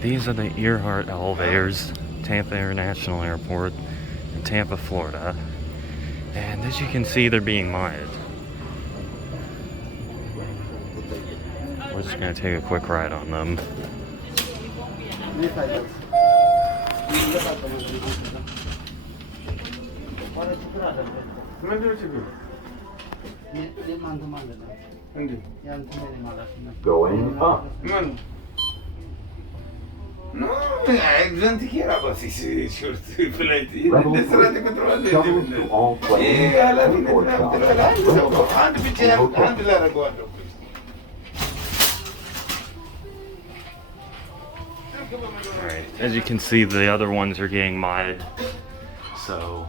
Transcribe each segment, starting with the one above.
These are the Earhart elevators, Tampa International Airport in Tampa, Florida. And as you can see, they're being mined. We're just going to take a quick ride on them. Going up. No, egzant kiera basi short flight. Level Desra 3. te control Shuttles to all planes ala and fine report na shops, control hand restaurants, biche and hand hotels. la guardo. Alright, as you can see, the other ones are getting mined. So,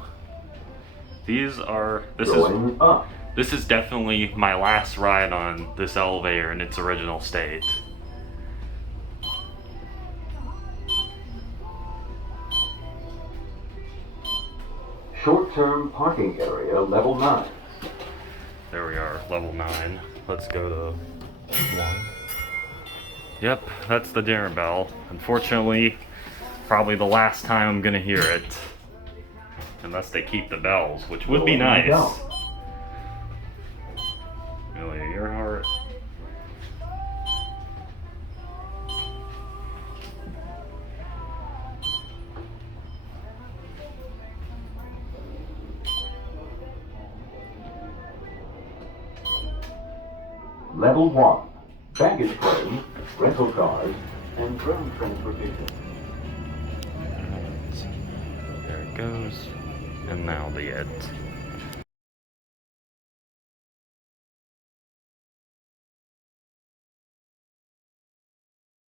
these are, Going up. this is definitely my last ride on this elevator in its original state. Short-term parking area level 9. There we are, level 9. Let's go to 1. Yep, that's the dinner bell. Unfortunately, probably the last time I'm gonna hear it. Unless they keep the bells, which would be Going nice. down. Really, Earhart. Level 1. Baggage claim, rental cars, and ground transportation. There it goes. And now the end.